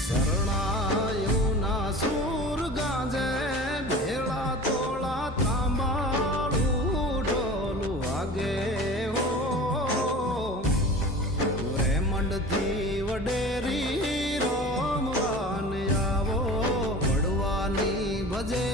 શરણાયું ના સૂર ગાજે ભેળા તોળા તાંબાળું ઢોલું વાગે હો રેમંડથી વડેરી રોમવાન આવો વડવાની ભજે